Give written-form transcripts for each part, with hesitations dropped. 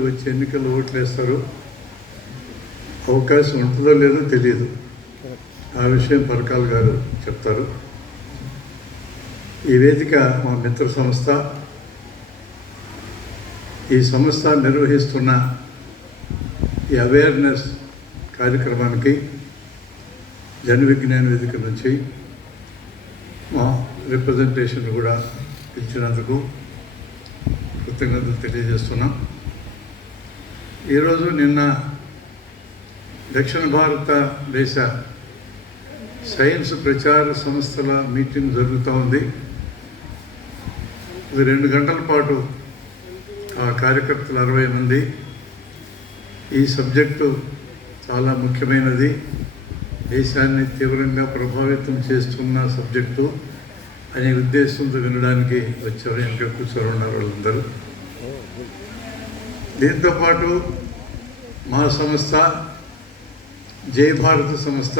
వచ్చే ఎన్నికల్లో ఓట్లు వేస్తారు. అవకాశం ఉంటుందో లేదో తెలియదు. ఆ విషయం పరకాల్ గారు చెప్తారు. ఈ వేదిక మా మిత్ర సంస్థ. ఈ సంస్థ నిర్వహిస్తున్న ఈ అవేర్నెస్ కార్యక్రమానికి జన విజ్ఞాన వేదిక నుంచి మా రిప్రజెంటేషన్ కూడా ఇచ్చినందుకు కృతజ్ఞతలు తెలియజేస్తున్నాం. ఈరోజు నిన్న దక్షిణ భారతదేశ సైన్స్ ప్రచార సంస్థల మీటింగ్ జరుగుతూ ఉంది. ఇది 2 గంటల పాటు ఆ కార్యకర్తలు 60 మంది ఈ సబ్జెక్టు చాలా ముఖ్యమైనది, దేశాన్ని తీవ్రంగా ప్రభావితం చేస్తున్న సబ్జెక్టు అనే ఉద్దేశంతో వినడానికి వచ్చారు. ఇంకా కూర్చొని ఉన్నారు వాళ్ళందరూ. దీంతోపాటు మా సంస్థ, జై భారత సంస్థ,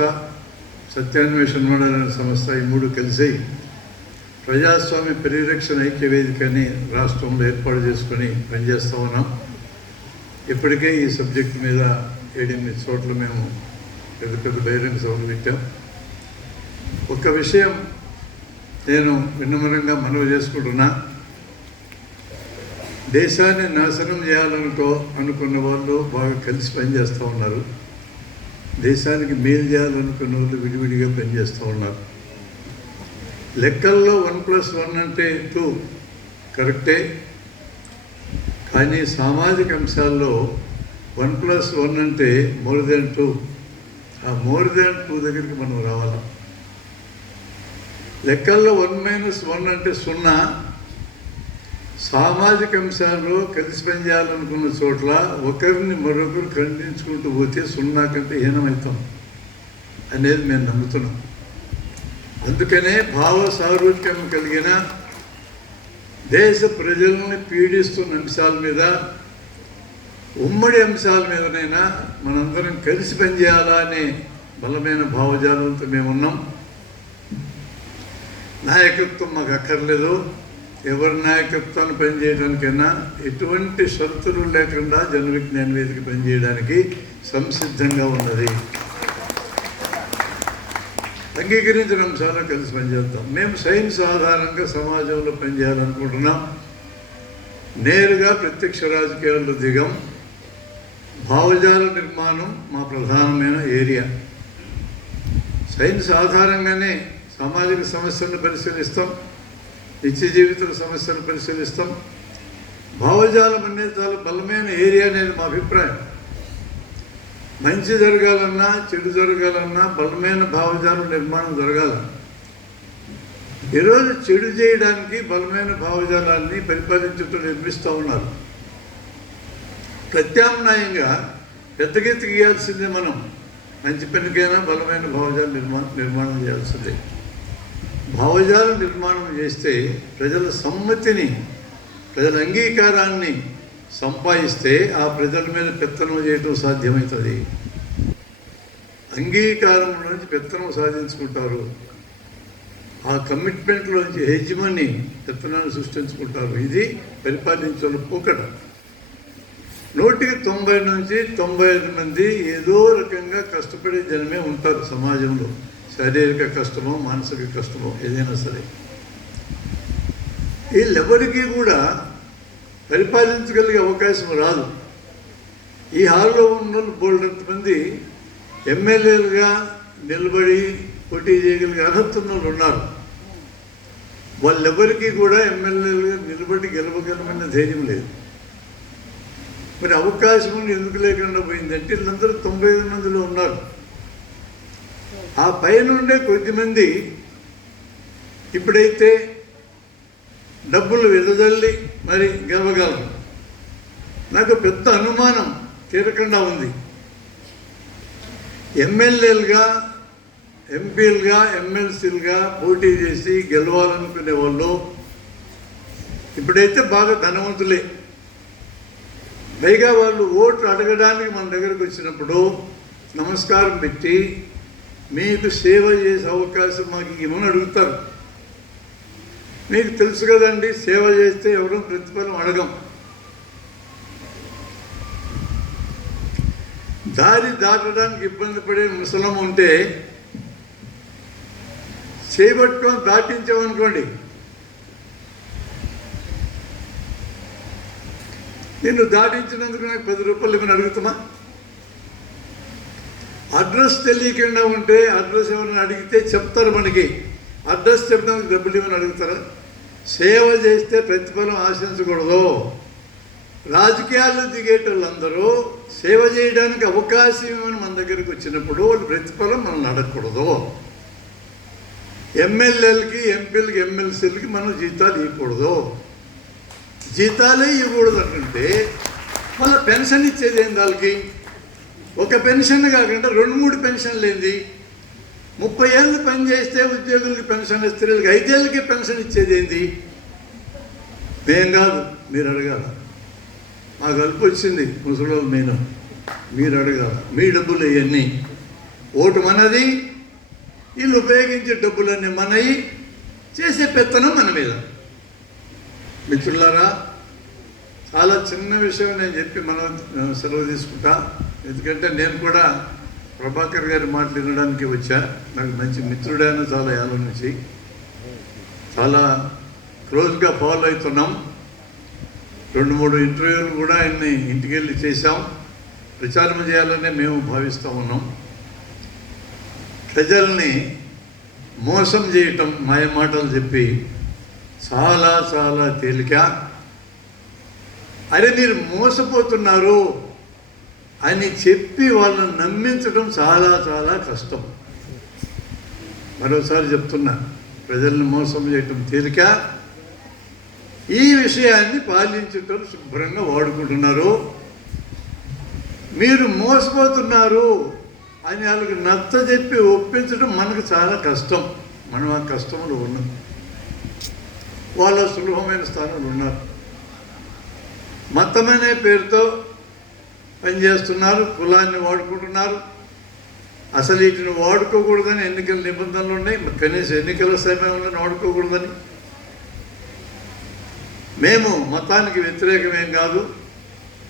సత్యాన్వేషణ మండలి సంస్థ, ఈ 3 కలిసి ప్రజాస్వామ్య పరిరక్షణ ఐక్య వేదికని రాష్ట్రంలో ఏర్పాటు చేసుకొని పనిచేస్తూ ఉన్నాం. ఇప్పటికే ఈ సబ్జెక్ట్ మీద 7-8 చోట్ల మేము పెద్ద బహిరంగ సభలు పెట్టాం. ఒక విషయం నేను వినమ్రంగా మనవి చేసుకుంటున్నా. దేశాన్ని నాశనం అనుకున్న వాళ్ళు బాగా కలిసి పనిచేస్తూ ఉన్నారు. దేశానికి మేలు చేయాలనుకున్న వాళ్ళు విడివిడిగా పనిచేస్తూ ఉన్నారు. లెక్కల్లో 1+1 అంటే 2 కరెక్టే, కానీ సామాజిక అంశాల్లో 1+1 అంటే more than 2. ఆ more than 2 దగ్గరికి మనం రావాలి. లెక్కల్లో 1-1 అంటే 0. సామాజిక అంశాల్లో కలిసి పనిచేయాలనుకున్న చోట్ల ఒకరిని మరొకరు ఖండించుకుంటూ పోతే 0 కంటే హీనమవుతాం అనేది మేము నమ్ముతున్నాం. అందుకనే భావ సారూప్యం కలిగిన దేశ ప్రజల్ని పీడిస్తున్న అంశాల మీద, ఉమ్మడి అంశాల మీదనైనా మనందరం కలిసి పనిచేయాలా అనే బలమైన భావజాలంతో మేమున్నాం. నాయకత్వం మాకు అక్కర్లేదు. ఎవరి నాయకత్వాన్ని పనిచేయడానికైనా ఎటువంటి షరతులు లేకుండా జన విజ్ఞాన వేదిక పనిచేయడానికి సంసిద్ధంగా ఉన్నది. అంగీకరించిన అంశాలను కలిసి పనిచేద్దాం. మేము సైన్స్ ఆధారంగా సమాజంలో పనిచేయాలనుకుంటున్నాం. నేరుగా ప్రత్యక్ష రాజకీయాల్లో దిగం. భావజాల నిర్మాణం మా ప్రధానమైన ఏరియా. సైన్స్ ఆధారంగానే సామాజిక సమస్యలను పరిశీలిస్తాం, నిత్య జీవిత సమస్యలను పరిశీలిస్తాం. భావజాలం అనేది చాలా బలమైన ఏరియా అనేది మా అభిప్రాయం. మంచి జరగాలన్నా చెడు జరగాలన్నా బలమైన భావజాలం నిర్మాణం జరగాల. ఈరోజు చెడు చేయడానికి బలమైన భావజాలాన్ని పరిపాలించడం నిర్మిస్తూ ఉన్నారు. ప్రత్యామ్నాయంగా పెద్దగెత్తి గీయాల్సిందే. మనం మంచి పనికైనా బలమైన భావజాల నిర్మాణం చేయాల్సిందే. భావజాల నిర్మాణం చేస్తే ప్రజల సమ్మతిని, ప్రజల అంగీకారాన్ని సంపాదిస్తే ఆ ప్రజల మీద పెత్తనం చేయటం సాధ్యమవుతుంది. అంగీకారంలోంచి పెత్తనం సాధించుకుంటారు. ఆ కమిట్మెంట్లోంచి హెజ్మని పెత్తనాన్ని సృష్టించుకుంటారు. ఇది పరిపాలించే పోకట. 100కి 90 నుంచి 95 మంది ఏదో రకంగా కష్టపడే జనమే ఉంటారు సమాజంలో. శారీరక కష్టమో మానసిక కష్టమో ఏదైనా సరే. వీళ్ళెవరికీ కూడా పరిపాలించగలిగే అవకాశం రాదు. ఈ హాల్లో ఉన్న బోల్డంతమంది ఎమ్మెల్యేలుగా నిలబడి పోటీ చేయగలిగే అర్హత ఉన్న వాళ్ళు ఉన్నారు. వాళ్ళెవరికీ కూడా ఎమ్మెల్యేలుగా నిలబడి గెలవగలమన్న ధైర్యం లేదు. మరి అవకాశం ఎందుకు లేకుండా పోయిందంటే వీళ్ళందరూ 95 మందిలో ఉన్నారు. ఆ పైనుండే కొద్దిమంది ఇప్పుడైతే డబ్బులు వెదజల్లి మరి గెలవగలరు. నాకు పెద్ద అనుమానం తీరకుండా ఉంది. ఎమ్మెల్యేలుగా, ఎంపీలుగా, ఎమ్మెల్సీలుగా పోటీ చేసి గెలవాలనుకునే వాళ్ళు ఇప్పుడైతే బాగా ధనవంతులే. పైగా వాళ్ళు ఓట్లు అడగడానికి మన దగ్గరకు వచ్చినప్పుడు నమస్కారం పెట్టి మీకు సేవ చేసే అవకాశం మాకు ఇవ్వమని అడుగుతారు. మీకు తెలుసు కదండి, సేవ చేస్తే ఎవరూ ప్రతిఫలం అడగం. దారి దాటడానికి ఇబ్బంది పడే ముసలం ఉంటే చేయబట్టుకొని దాటించామనుకోండి, నిన్ను దాటించినందుకు నాకు 10 రూపాయలు ఇవ్వని అడుగుతామా? అడ్రస్ తెలియకుండా ఉంటే అడ్రస్ ఎవరైనా అడిగితే చెప్తారు, మనకి అడ్రస్ చెప్పడానికి డబ్బులు ఇవ్వని అడుగుతారా? సేవ చేస్తే ప్రతిఫలం ఆశించకూడదు. రాజకీయాల్లో దిగేటోళ్ళందరూ సేవ చేయడానికి అవకాశం ఇవ్వని మన దగ్గరికి వచ్చినప్పుడు వాళ్ళు ప్రతిఫలం మనల్ని అడగకూడదు. ఎమ్మెల్యేలకి, ఎంపీలకి, ఎమ్మెల్సీలకి మనం జీతాలు ఇవ్వకూడదు. జీతాలే ఇవ్వకూడదు అంటే మళ్ళీ పెన్షన్ ఇచ్చేది ఏంది? వాళ్ళకి ఒక పెన్షన్ కాకుండా 2-3 పెన్షన్లు ఏంది? 30 ఏళ్ళు పని చేస్తే ఉద్యోగులకి పెన్షన్, స్త్రీలకి 5 ఏళ్ళకి పెన్షన్ ఇచ్చేది ఏంది? మేం కాదు, మీరు అడగాల. మాకు అలుపు వచ్చింది ముసలోళ్ళు, మీరు అడగాల. మీ డబ్బులు ఇవన్నీ ఓటు మనది, వీళ్ళు ఉపయోగించే డబ్బులన్నీ మనవి, చేసే పెత్తనం మన మీద. మిత్రులారా, చాలా చిన్న విషయం నేను చెప్పి మనం సెలవు తీసుకుంటా. ఎందుకంటే నేను కూడా ప్రభాకర్ గారి మాటలు వినడానికి వచ్చా. నాకు మంచి మిత్రుడైన చాలా ఏళ్ళ నుంచి చాలా క్లోజ్గా ఫాలో అవుతున్నాం. 2-3 ఇంటర్వ్యూలు కూడా ఆయన్ని ఇంటికి వెళ్ళి చేశాం. ప్రచారం చేయాలనే మేము భావిస్తూ ఉన్నాం. ప్రజల్ని మోసం చేయటం, మాయ మాటలు చెప్పి చాలా చాలా తేలిక. అరే మీరు మోసపోతున్నారు అని చెప్పి వాళ్ళని నమ్మించడం చాలా చాలా కష్టం. మరోసారి చెప్తున్నా, ప్రజల్ని మోసం చేయటం తేలిక. ఈ విషయాన్ని పాలించటం శుభ్రంగా వాడుకుంటున్నారు. మీరు మోసపోతున్నారు అని వాళ్ళకి నచ్చ చెప్పి ఒప్పించడం మనకు చాలా కష్టం. మనం ఆ కష్టంలో ఉన్నాం. వాళ్ళ సులభమైన స్థానంలో ఉన్నారు. మతం అనే పేరుతో పనిచేస్తున్నారు, కులాన్ని వాడుకుంటున్నారు. అసలు వీటిని వాడుకోకూడదని ఎన్నికల నిబంధనలు ఉన్నాయి. కనీసం ఎన్నికల సమయంలో వాడుకోకూడదని. మేము మతానికి వ్యతిరేకమేం కాదు,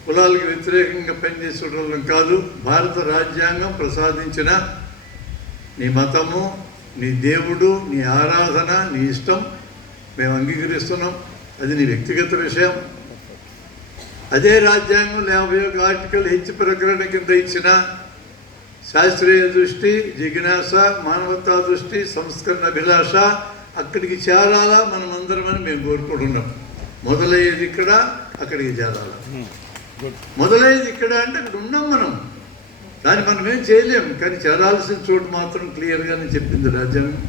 కులాలకు వ్యతిరేకంగా పనిచేసేటోళ్ళం కాదు. భారత రాజ్యాంగం ప్రసాదించిన నీ మతము, నీ దేవుడు, నీ ఆరాధన, నీ ఇష్టం మేము అంగీకరిస్తున్నాం. అది నీ వ్యక్తిగత విషయం. అదే రాజ్యాంగం 51 ఆర్టికల్ హెచ్ ప్రకరణ కింద ఇచ్చిన శాస్త్రీయ దృష్టి, జిజ్ఞాస, మానవతా దృష్టి, సంస్కరణ అభిలాష అక్కడికి చేరాలా మనమందరమని మేము కోరుకుంటున్నాం. మొదలయ్యేది ఇక్కడ, అక్కడికి చేరాలా. మొదలయ్యేది ఇక్కడ అంటే అక్కడ ఉన్నాం మనం, దాన్ని మనం ఏం చేయలేం. కానీ చేరాల్సిన చోటు మాత్రం క్లియర్గానే చెప్పింది రాజ్యాంగం.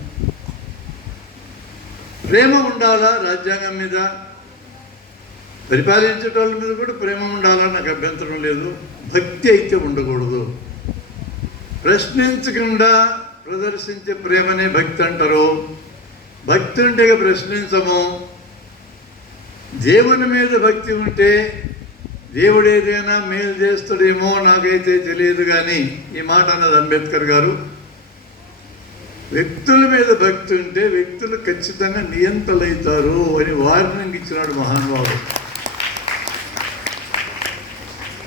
ప్రేమ ఉండాలా రాజ్యాంగం మీద, పరిపాలించేటోళ్ళ మీద కూడా ప్రేమ ఉండాలని నాకు అభ్యంతరం లేదు. భక్తి అయితే ఉండకూడదు. ప్రశ్నించకుండా ప్రదర్శించే ప్రేమనే భక్తి అంటారు. భక్తి ఉంటే ప్రశ్నించము. దేవుని మీద భక్తి ఉంటే దేవుడు ఏదైనా మేలు చేస్తాడేమో నాకైతే తెలియదు. కానీ ఈ మాట అన్నది అంబేద్కర్ గారు. వ్యక్తుల మీద భక్తి ఉంటే వ్యక్తులు ఖచ్చితంగా నియంత్రణలవుతారు అని వార్నింగ్ ఇచ్చినాడు మహానుభావుడు.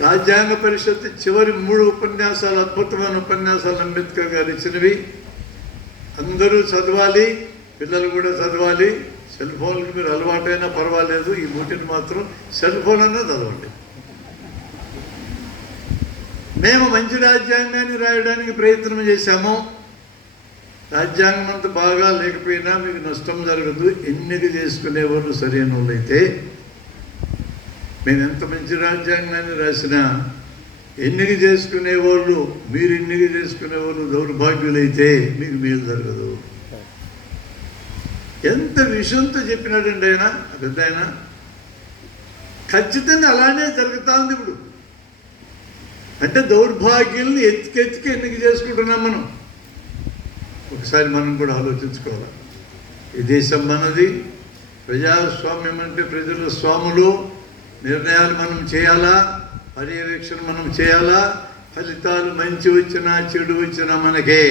రాజ్యాంగ పరిషత్ చివరి 3 ఉపన్యాసాలు, అద్భుతమైన ఉపన్యాసాలు అంబేద్కర్ గారు ఇచ్చినవి. అందరూ చదవాలి, పిల్లలు కూడా చదవాలి. సెల్ ఫోన్కి మీరు అలవాటైనా పర్వాలేదు, ఈ మూటిని మాత్రం సెల్ ఫోన్ అన్నా చదవండి. మేము మంచి రాజ్యాంగాన్ని రాయడానికి ప్రయత్నం చేశాము. రాజ్యాంగం అంత బాగా లేకపోయినా మీకు నష్టం జరగదు. ఎన్నిక చేసుకునేవాళ్ళు సరైన వాళ్ళైతే, మేము ఎంత మంచి రాజ్యాంగాన్ని రాసినా ఎన్నిక చేసుకునేవాళ్ళు, మీరు ఎన్నిక చేసుకునేవాళ్ళు దౌర్భాగ్యులైతే మీకు మేలు జరగదు. ఎంత విషయంతో చెప్పినాడండి ఆయన, పెద్ద ఆయన. ఖచ్చితంగా అలానే జరుగుతుంది ఇప్పుడు. అంటే దౌర్భాగ్యుల్ని ఎత్తికెత్తికి ఎన్నిక చేసుకుంటున్నాం మనం. ఒకసారి మనం కూడా ఆలోచించుకోవాలి. ఈ దేశం మనది, ప్రజాస్వామ్యం అంటే ప్రజల స్వాములు. నిర్ణయాలు మనం చేయాలా, పర్యవేక్షణ మనం చేయాలా. ఫలితాలు మంచి వచ్చినా చెడు వచ్చినా మనకే.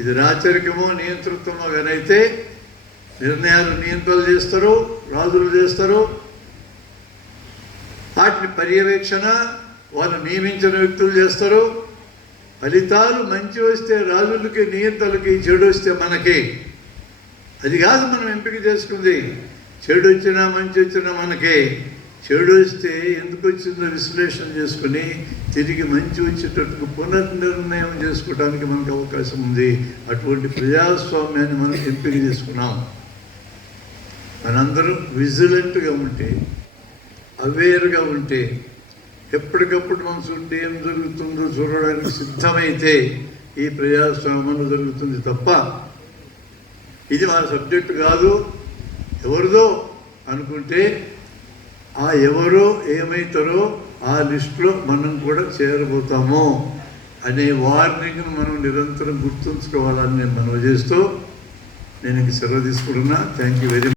ఇది రాచరికమో నియంతృత్వమో కానైతే నిర్ణయాలు నియంత్రణలు చేస్తారు, రాజులు చేస్తారు. వాటిని పర్యవేక్షణ వాళ్ళు నియమించిన వ్యక్తులు చేస్తారు. ఫలితాలు మంచి వస్తే రాజులకి, నియంతలకి, చెడు వస్తే మనకి. అది కాదు మనం ఎంపిక చేసుకుంది. చెడు వచ్చినా మంచి వచ్చినా మనకే. చెడు వస్తే ఎందుకు వచ్చిందో విశ్లేషణ చేసుకుని తిరిగి మంచి వచ్చేటట్టుకు పునర్నిర్ణయం చేసుకోవడానికి మనకు అవకాశం ఉంది. అటువంటి ప్రజాస్వామ్యాన్ని మనం ఎంపిక చేసుకున్నాం. మనందరూ విజిలెంట్గా ఉంటే, అవేర్గా ఉంటే, ఎప్పటికప్పుడు మన చుట్టూ ఏం జరుగుతుందో చూడడానికి సిద్ధమైతే ఈ ప్రజాస్వామ్యం జరుగుతుంది తప్ప ఇది మన సబ్జెక్టు కాదు, ఎవరిదో అనుకుంటే ఆ ఎవరో ఏమవుతారో ఆ లిస్టులో మనం కూడా చేరబోతాము అనే వార్నింగ్ను మనం నిరంతరం గుర్తుంచుకోవాలని నేను మనవి చేస్తూ నేను సెలవు తీసుకుంటున్నా. Thank you very much.